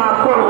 না করে।